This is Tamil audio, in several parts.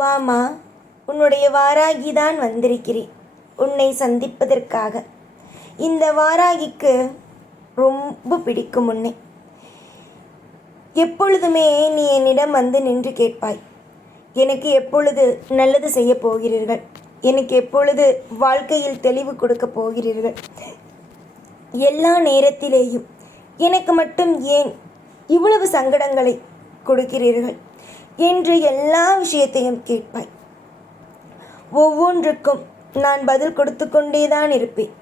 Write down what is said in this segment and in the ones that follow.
வாமா உன்னுடைய வாராகி தான் வந்திருக்கிறேன். உன்னை சந்திப்பதற்காக. இந்த வாராகிக்கு ரொம்ப பிடிக்கும் உன்னை. எப்பொழுதுமே நீ என்னிடம் வந்து நின்று கேட்பாய். எனக்கு எப்பொழுது நல்லது செய்ய போகிறீர்கள்? எனக்கு எப்பொழுது வாழ்க்கையில் தெளிவு கொடுக்க போகிறீர்கள்? எல்லா நேரத்திலேயும் எனக்கு மட்டும் ஏன் இவ்வளவு சங்கடங்களை கொடுக்கிறீர்கள்? என்று எல்லா விஷயத்தையும் கேட்பாய். ஒவ்வொன்றுக்கும் நான் பதில் கொடுத்து கொண்டேதான் இருப்பேன்.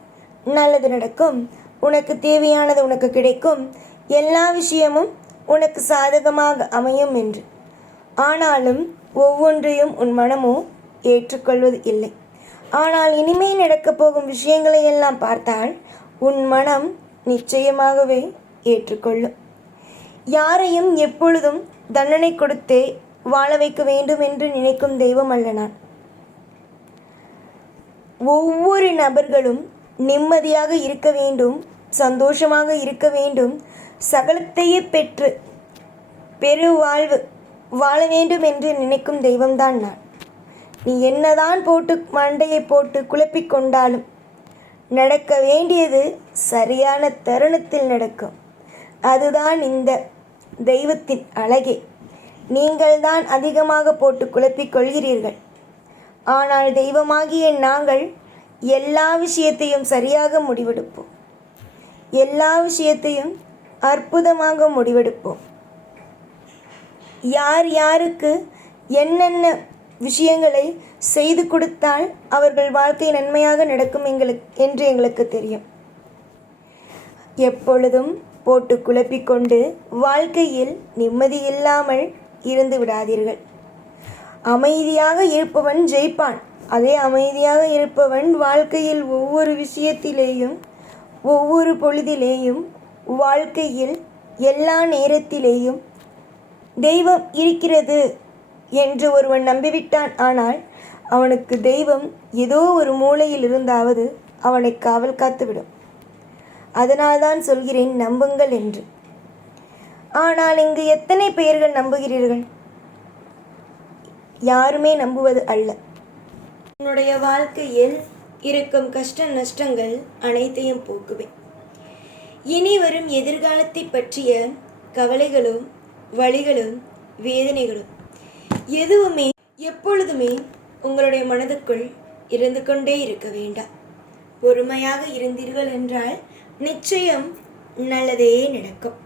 நல்லது நடக்கும் உனக்கு தேவையானது உனக்கு கிடைக்கும் எல்லா விஷயமும் உனக்கு சாதகமாக அமையும் என்று. ஆனாலும் ஒவ்வொன்றையும் உன் மனமோ ஏற்றுக்கொள்வது இல்லை. ஆனால் இனிமேல் நடக்கப் போகும் விஷயங்களை எல்லாம் பார்த்தால் உன் மனம் நிச்சயமாகவே ஏற்றுக்கொள்ளும். யாரையும் எப்பொழுதும் தண்டனை கொடுத்தே வாழ வைக்க வேண்டும் என்று நினைக்கும் தெய்வம் அல்ல நான் ஒவ்வொரு நபர்களும் நிம்மதியாக இருக்க வேண்டும் சந்தோஷமாக இருக்க வேண்டும் சகலத்தையே பெற்று பெரு வாழ்வு வாழ வேண்டும் என்று நினைக்கும் தெய்வம்தான் நான். நீ என்னதான் போட்டு மண்டையை போட்டு குழப்பிக் கொண்டாலும் நடக்க வேண்டியது சரியான தருணத்தில் நடக்கும். அதுதான் இந்த தெய்வத்தின் அழகே. நீங்கள்தான் அதிகமாக போட்டு குழப்பிக் கொள்கிறீர்கள். ஆனால் தெய்வமாகிய நாங்கள் எல்லா விஷயத்தையும் சரியாக முடிவெடுப்போம். எல்லா விஷயத்தையும் அற்புதமாக முடிவெடுப்போம். யார் யாருக்கு என்னென்ன விஷயங்களை செய்து கொடுத்தால் அவர்கள் வாழ்க்கை நன்மையாக நடக்கும் எங்களுக்கு என்று எங்களுக்கு தெரியும். எப்பொழுதும் போட்டு குழப்பிக்கொண்டு வாழ்க்கையில் நிம்மதி இல்லாமல் இருந்து விடாதீர்கள். அமைதியாக இருப்பவன் ஜெயிப்பான். அதே அமைதியாக இருப்பவன் வாழ்க்கையில் ஒவ்வொரு விஷயத்திலேயும் ஒவ்வொரு பொழுதிலேயும் வாழ்க்கையில் எல்லா நேரத்திலேயும் தெய்வம் இருக்கிறது என்று ஒருவன் நம்பிவிட்டான். ஆனால் அவனுக்கு தெய்வம் ஏதோ ஒரு மூலையில் இருந்தாவது அவனை காவல் காத்துவிடும். அதனால்தான் சொல்கிறேன் நம்புங்கள் என்று. ஆனால் இங்கு எத்தனை பெயர்கள் நம்புகிறீர்கள்? யாருமே நம்புவது அல்ல. உன்னுடைய வாழ்க்கையில் இருக்கும் கஷ்ட நஷ்டங்கள் அனைத்தையும் போக்குவேன். இனி வரும் எதிர்காலத்தை பற்றிய கவலைகளும் வழிகளும் வேதனைகளும் எதுவுமே எப்பொழுதுமே உங்களுடைய மனதுக்குள் இருந்து கொண்டே இருக்க வேண்டாம். பொறுமையாக இருந்தீர்கள் என்றால் நிச்சயம் நல்லதே நடக்கும்.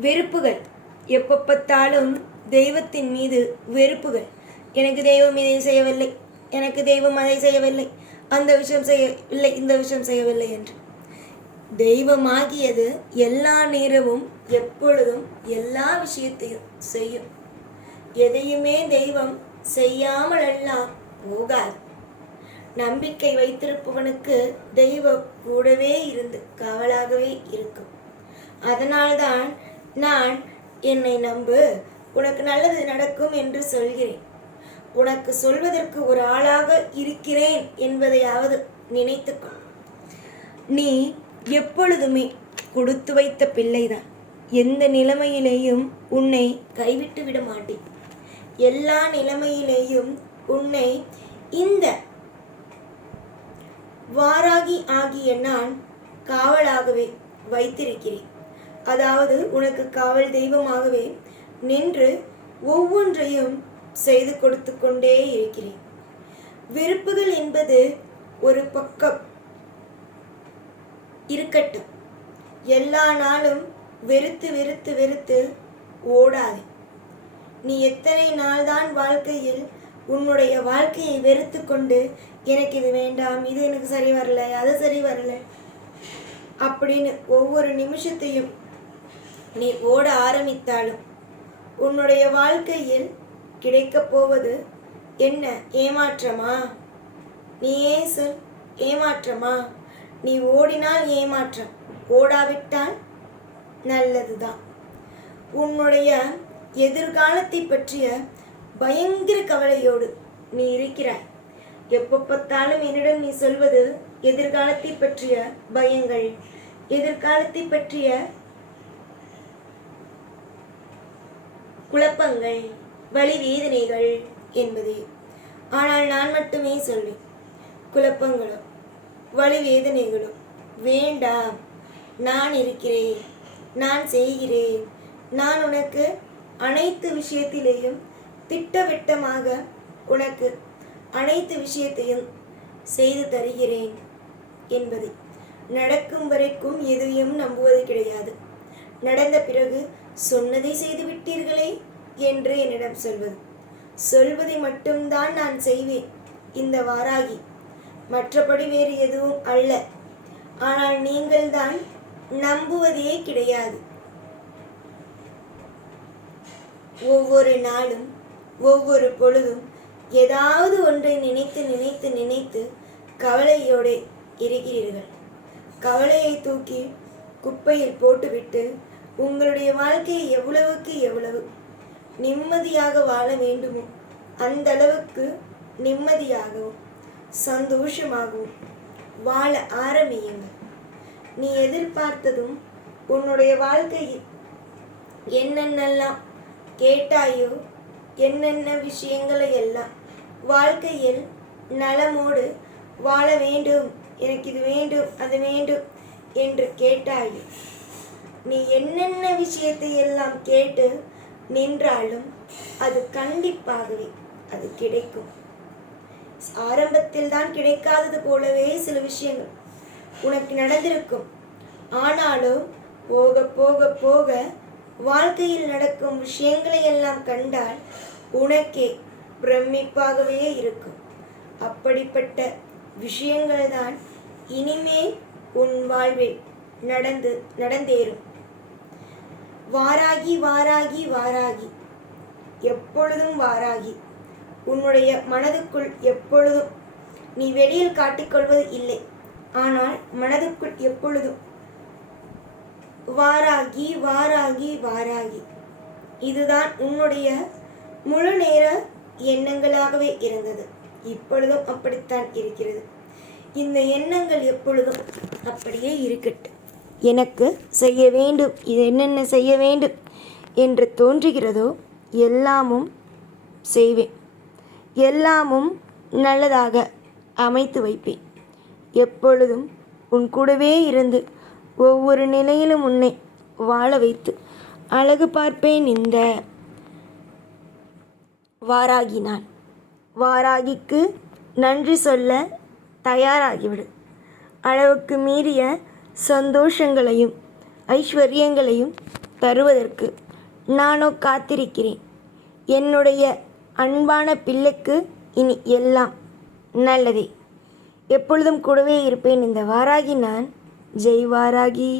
வெறுப்புகள். எப்போ பார்த்தாலும் தெய்வத்தின் மீது வெறுப்புகள். எனக்கு தெய்வம் இதை செய்யவில்லை. எனக்கு தெய்வம் அதை செய்யவில்லை. அந்த விஷயம் செய்யவில்லை இந்த விஷயம் செய்யவில்லை என்று. தெய்வமாகியது எல்லா நேரமும் எப்பொழுதும் எல்லா விஷயத்தையும் செய்யும். எதையுமே தெய்வம் செய்யாமல் எல்லாம் போகாது. நம்பிக்கை வைத்திருப்பவனுக்கு தெய்வம் கூடவே இருந்து காவலாகவே இருக்கும். அதனால்தான் நான் என்னை நம்பு உனக்கு நல்லது நடக்கும் என்று சொல்கிறேன். உனக்கு சொல்வதற்கு ஒரு ஆளாக இருக்கிறேன் என்பதையாவது நினைத்துக்கொள். நீ எப்பொழுதுமே கொடுத்து வைத்த பிள்ளைதான். எந்த நிலைமையிலேயும் உன்னை கைவிட்டு விட மாட்டேன். எல்லா நிலைமையிலேயும் உன்னை இந்த வாராகி ஆகிய நான் காவலாகவே வைத்திருக்கிறேன். அதாவது உனக்கு காவல் தெய்வமாகவே நின்று ஒவ்வொன்றையும் செய்து கொடுத்து கொண்டே இருக்கிறேன். வெறுப்புகள் என்பது ஒரு பக்கம் இருக்கட்டும். எல்லா நாளும் வெறுத்து வெறுத்து வெறுத்து ஓடாதே. நீ எத்தனை நாள்தான் வாழ்க்கையில் உன்னுடைய வாழ்க்கையை வெறுத்து கொண்டு எனக்கு இது வேண்டாம் இது எனக்கு சரி வரல அது சரி வரல அப்படின்னு ஒவ்வொரு நிமிஷத்தையும் நீ ஓட ஆரம்பித்தாலும் உன்னுடைய வாழ்க்கையில் கிடைக்கப் போவது என்ன? ஏமாற்றமா? நீயே சொல் ஏமாற்றமா? நீ ஓடினால் ஏமாற்றம் ஓடாவிட்டால் நல்லதுதான். உன்னுடைய எதிர்காலத்தை பற்றிய பயங்கர கவலையோடு நீ இருக்கிறாய். எப்போ பார்த்தாலும் என்னிடம் நீ சொல்வது எதிர்காலத்தை பற்றிய பயங்கள் எதிர்காலத்தை பற்றிய குழப்பங்கள் வலி வேதனைகள் என்பதே. ஆனால் நான் மட்டுமே சொல்வேன் குழப்பங்களும் வலி வேதனைகளும் வேண்டாம். நான் இருக்கிறேன் நான் செய்கிறேன். நான் உனக்கு அனைத்து விஷயத்திலேயும் திட்டவட்டமாக உனக்கு அனைத்து விஷயத்தையும் செய்து தருகிறேன் என்பதை. நடக்கும் வரைக்கும் எதையும் நம்புவது கிடையாது. நடந்த பிறகு சொன்னதை செய்து விட்டீர்களே என்று என்னிடம் சொல்வது. சொல்வதை மட்டும்தான் நான் செய்வேன் இந்த வாராகி. மற்றபடி வேறு எதுவும் அல்ல. ஆனால் நீங்கள்தான் நம்புவதே கிடையாது. ஒவ்வொரு நாளும் ஒவ்வொரு பொழுதும் ஏதாவது ஒன்றை நினைத்து நினைத்து நினைத்து கவலையோடு இருக்கிறீர்கள். கவலையை தூக்கி குப்பையில் போட்டுவிட்டு உங்களுடைய வாழ்க்கையை எவ்வளவுக்கு எவ்வளவு நிம்மதியாக வாழ வேண்டுமோ அந்த அளவுக்கு நிம்மதியாகவும் சந்தோஷமாகவும் வாழ ஆரம்பியுங்கள். நீ எதிர்பார்த்ததும் உன்னுடைய வாழ்க்கையில் என்னென்னலாம் கேட்டாயோ என்னென்ன விஷயங்களை எல்லாம் வாழ்க்கையில் நலமோடு வாழ வேண்டும் எனக்கு இது வேண்டும் அது வேண்டும் என்று கேட்டாயே? நீ என்னென்ன விஷயத்தை எல்லாம் கேட்டு நின்றாலும் அது கண்டிப்பாகவே அது கிடைக்கும். ஆரம்பத்தில் தான் கிடைக்காதது போலவே சில விஷயங்கள் உனக்கு நடந்திருக்கும். ஆனாலும் போக போக போக வாழ்க்கையில் நடக்கும் விஷயங்களை எல்லாம் கண்டால் உனக்கே பிரமிப்பாகவே இருக்கும். அப்படிப்பட்ட விஷயங்கள் தான் இனிமேல் உன் வாழ்வில் நடந்து நடந்தேறும். வாராகி வாராகி வாராகி. எப்பொழுதும் வாராகி. உன்னுடைய மனதுக்குள் எப்பொழுதும் நீ வெளியில் காட்டிக்கொள்வது இல்லை. ஆனால் மனதுக்குள் எப்பொழுதும் வாராகி வாராகி வாராகி. இதுதான் உன்னுடைய முழு நேர எண்ணங்களாகவே இருந்தது. இப்பொழுதும் அப்படித்தான் இருக்கிறது. இந்த எண்ணங்கள் எப்பொழுதும் அப்படியே இருக்கட்டும். எனக்கு செய்ய வேண்டும் இது என்னென்ன செய்ய வேண்டும் என்று தோன்றுகிறதோ எல்லாமும் செய்வேன். எல்லாமும் நல்லதாக அமைத்து வைப்பேன். எப்பொழுதும் உன் கூடவே இருந்து ஒவ்வொரு நிலையிலும் உன்னை வாழ வைத்து அழகு பார்ப்பேன் இந்த வாராகி நான் வாராகிக்கு நன்றி சொல்ல தயாராகிவிடு. அளவுக்கு மீறிய சந்தோஷங்களையும் ஐஸ்வர்யங்களையும் தருவதற்கு நானோ காத்திருக்கிறேன். என்னுடைய அன்பான பிள்ளைக்கு இனி எல்லாம் நல்லதே. எப்பொழுதும் கூடவே இருப்பேன் இந்த வாராகி நான் ஜெய் வாராகி